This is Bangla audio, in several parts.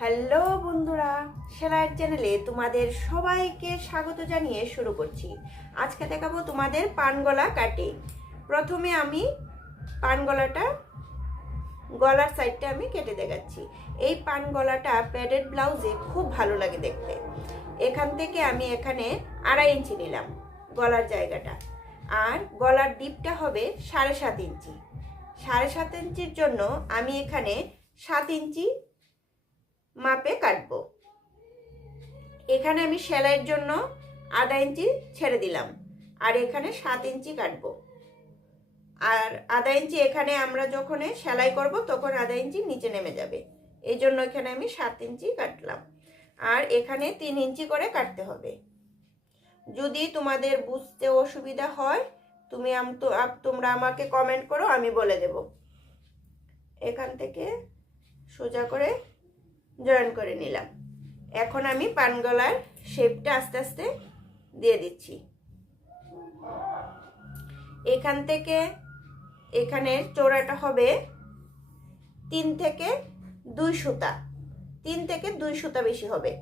হ্যালো বন্ধুরা, সেলাইয়ের চ্যানেলে তোমাদের সবাইকে স্বাগত জানিয়ে শুরু করছি। আজকে দেখাবো তোমাদের পানগলা কাটিং। প্রথমে আমি পানগলাটা গলার সাইডটা আমি কেটে দেখাচ্ছি। এই পানগলাটা প্যাডেড ব্লাউজে খুব ভালো লাগে দেখতে। এখান থেকে আমি এখানে আড়াই ইঞ্চি নিলাম গলার জায়গাটা। আর গলার ডিপটা হবে সাড়ে সাত ইঞ্চি। সাড়ে সাত ইঞ্চির জন্য আমি এখানে সাত ইঞ্চি মাপে কাটব। এখানে আমি সেলাইয়ের জন্য আধা ইঞ্চি ছেড়ে দিলাম, আর এখানে সাত ইঞ্চি কাটব। আর আধা ইঞ্চি এখানে আমরা যখন সেলাই করব, তখন আধা ইঞ্চি নিচে নেমে যাবে। এই জন্য এখানে আমি সাত ইঞ্চি কাটলাম। আর এখানে তিন ইঞ্চি করে কাটতে হবে। যদি তোমাদের বুঝতে অসুবিধা হয়, তুমি তোমরা আমাকে কমেন্ট করো, আমি বলে দেব। এখান থেকে সোজা করে জয়েন করে নিলাম। এখন আমি পানগলার শেপটা আস্তে আস্তে দিয়ে দিচ্ছি। এখান থেকে এখানের চোরাটা হবে তিন থেকে দুই সুতা। তিন থেকে দুই সুতা বেশি হবে।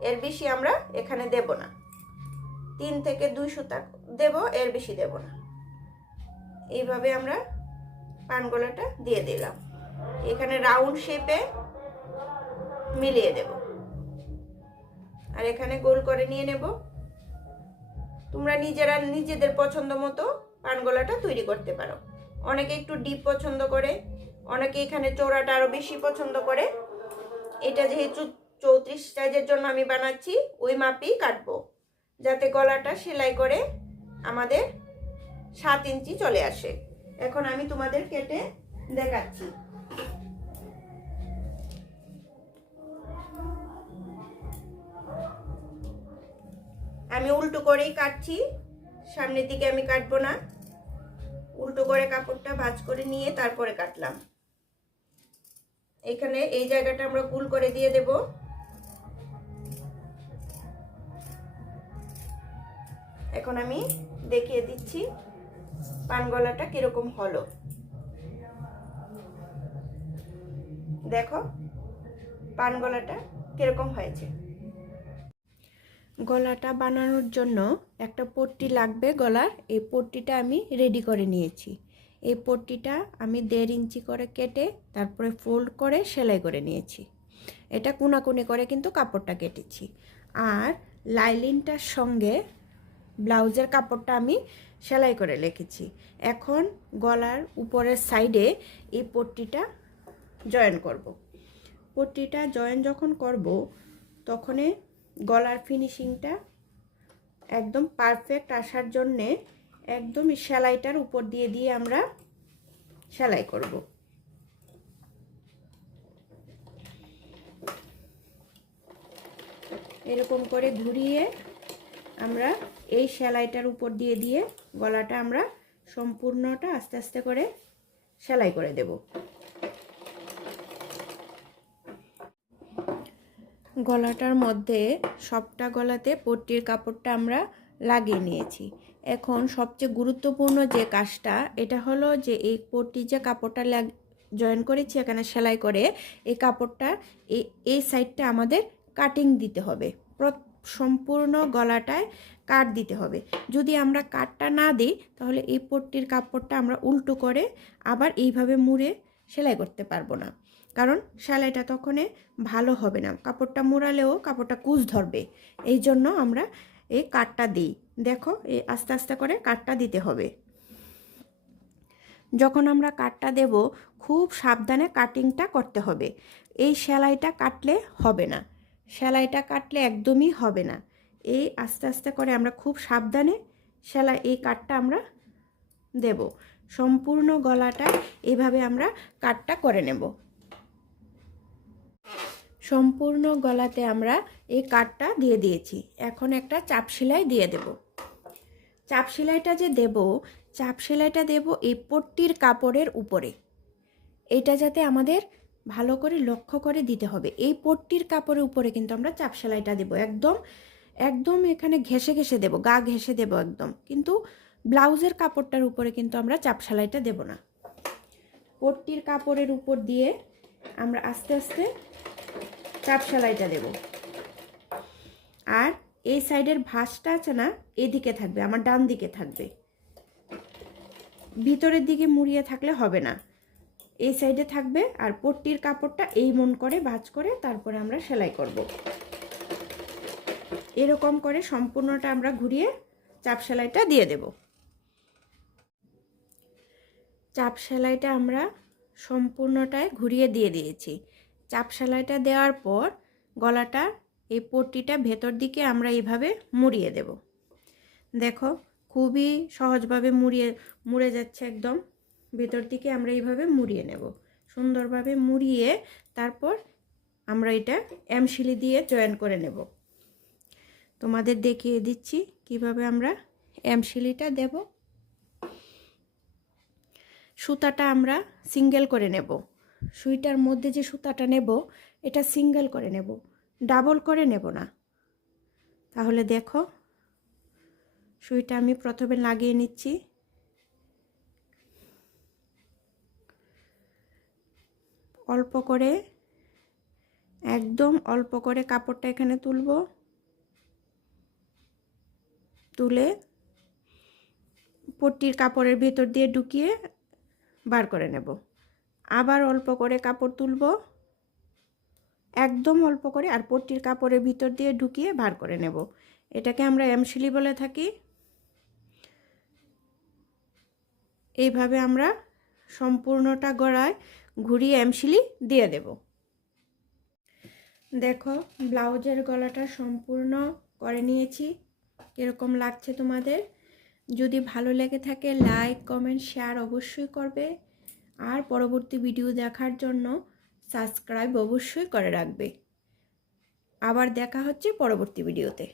এর বেশি আমরা এখানে দেব না। তিন থেকে দুই সুতা দেব, এর বেশি দেব না। এইভাবে আমরা পানগোলাটা দিয়ে দিলাম। এখানে রাউন্ড শেপে মিলিয়ে দেব। আর এখানে গোল করে নিয়ে নেব। তোমরা নিজেরা নিজেদের পছন্দ মতো পানগোলাটা তৈরি করতে পারো। অনেকে একটু ডিপ পছন্দ করে, অনেকে এখানে চৌড়াটা আরও বেশি পছন্দ করে। এটা যেহেতু চৌত্রিশ সাইজের জন্য আমি বানাচ্ছি, ওই মাপেই কাটবো। যাতে গলাটা সেলাই করে আমাদের সাত ইঞ্চি চলে আসে। এখন আমি তোমাদের কেটে দেখাচ্ছি। আমি উল্টো করেই কাটছি, সামনের দিকে আমি কাটবো না। উল্টো করে কাপড়টা ভাজ করে নিয়ে তারপরে কাটলাম। এখানে এই জায়গাটা আমরা গুল করে দিয়ে দেব। এখন আমি দেখিয়ে দিচ্ছি পানগলাটা কীরকম হলো। দেখো পানগলাটা কীরকম হয়েছে। গলাটা বানানোর জন্য একটা পট্টি লাগবে গলার। এই পট্টিটা আমি রেডি করে নিয়েছি। এই পট্টিটা আমি দেড় ইঞ্চি করে কেটে তারপরে ফোল্ড করে সেলাই করে নিয়েছি। এটা কোনাকুনি করে কিন্তু কাপড়টা কেটেছি। আর লাইলিনটার সঙ্গে ব্লাউজের কাপড়টা আমি সেলাই করে রেখেছি। এখন গলার উপরের সাইডে এই পট্টিটা জয়েন করব। পট্টিটা জয়েন যখন করব, তখনই গলার ফিনিশিংটা একদম পারফেক্ট আসার জন্যে একদম সেলাইটার উপর দিয়ে দিয়ে আমরা সেলাই করব। এরকম করে ঘুরিয়ে আমরা এই সেলাইটার উপর দিয়ে দিয়ে গলাটা আমরা সম্পূর্ণটা আস্তে আস্তে করে সেলাই করে দেবো। গলাটার মধ্যে সবটা গলাতে পট্টির কাপড়টা আমরা লাগিয়ে নিয়েছি। এখন সবচেয়ে গুরুত্বপূর্ণ যে কাজটা, এটা হলো যে এই পট্টি যে কাপড়টা জয়েন করেছি, এখানে সেলাই করে, এই কাপড়টা এই সাইডটা আমাদের কাটিং দিতে হবে। সম্পূর্ণ গলাটায় কাট দিতে হবে। যদি আমরা কাটটা না দিই, তাহলে এই পট্টির কাপড়টা আমরা উল্টো করে আবার এইভাবে মুড়ে সেলাই করতে পারব না। কারণ সেলাইটা তখনই ভালো হবে না। কাপড়টা মুড়ালেও কাপড়টা কুচ ধরবে। এই জন্য আমরা এই কাটটা দিই। দেখো, এই আস্তে আস্তে করে কাটটা দিতে হবে। যখন আমরা কাটটা দেব, খুব সাবধানে কাটিংটা করতে হবে। এই সেলাইটা কাটলে হবে না। সেলাইটা কাটলে একদমই হবে না। এই আস্তে আস্তে করে আমরা খুব সাবধানে সেলাই, এই কাটটা আমরা দেব। সম্পূর্ণ গলাটা এভাবে আমরা কাটটা করে নেব। সম্পূর্ণ গলাতে আমরা এই কাটটা দিয়ে দিয়েছি। এখন একটা চাপ সেলাই দিয়ে দেব। চাপ সেলাইটা যে দেব, চাপ সেলাইটা দেব এই পট্টির কাপড়ের উপরে। এটা যাতে আমাদের ভালো করে লক্ষ্য করে দিতে হবে। এই পট্টির কাপড়ের উপরে কিন্তু আমরা চাপ সেলাইটা দেব। একদম একদম এখানে ঘেসে ঘেসে দেব, গা ঘেসে দেব একদম। কিন্তু ব্লাউজের কাপড়টার উপরে কিন্তু আমরা চাপ সেলাইটা দেব না। পট্টির কাপড়ের উপর দিয়ে আমরা আস্তে আস্তে চাপ সেলাইটা দেব। আর এই সাইডের ভাঁজটা আছে না, এদিকে থাকবে, আমার ডান দিকে থাকবে। ভিতরের দিকে মুড়িয়ে থাকলে হবে না। এই সাইডে থাকবে, আর পট্টির কাপড়টা এই মন করে ভাঁজ করে তারপরে আমরা সেলাই করব। এরকম করে সম্পূর্ণটা আমরা ঘুরিয়ে চাপ সেলাইটা দিয়ে দেব। চাপ সেলাইটা আমরা সম্পূর্ণটায় ঘুরিয়ে দিয়ে দিয়েছি। চাপ সেলাইটা দেওয়ার পর গলাটা, এই পট্টিটা ভেতর দিকে আমরা এইভাবে মুড়িয়ে দেব। দেখো, খুবই সহজভাবে মুড়িয়ে, মুড়ে যাচ্ছে একদম। ভেতর দিকে আমরা এইভাবে মুড়িয়ে নেব। সুন্দরভাবে মুড়িয়ে তারপর আমরা এটা এমশিলি দিয়ে জয়েন করে নেব। তোমাদের দেখিয়ে দিচ্ছি কীভাবে আমরা এমশিলিটা দেব। সুতাটা আমরা সিঙ্গেল করে নেব। সুইটার মধ্যে যে সুতাটা নেব, এটা সিঙ্গেল করে নেব, ডাবল করে নেব না। তাহলে দেখো, সুইটা আমি প্রথমে লাগিয়ে নিচ্ছি। অল্প করে, একদম অল্প করে কাপড়টা এখানে তুলব। তুলে পট্টির কাপড়ের ভেতর দিয়ে ঢুকিয়ে বার করে নেব। আবার অল্প করে কাপড় তুলব। একদম অল্প করে আর পট্টির কাপড়ের ভিতর দিয়ে ঢুকিয়ে বার করে নেব। এটাকে আমরা এমশিলি বলে থাকি। এইভাবে আমরা সম্পূর্ণটা গড়ায় ঘুরিয়ে এমশিলি দিয়ে দেব। দেখো, ব্লাউজের গলাটা সম্পূর্ণ করে নিয়েছি। কীরকম লাগছে তোমাদের? যদি ভালো লেগে থাকে, লাইক, কমেন্ট, শেয়ার অবশ্যই করবে। আর পরবর্তী ভিডিও দেখার জন্য সাবস্ক্রাইব অবশ্যই করে রাখবে। আবার দেখা হচ্ছে পরবর্তী ভিডিওতে।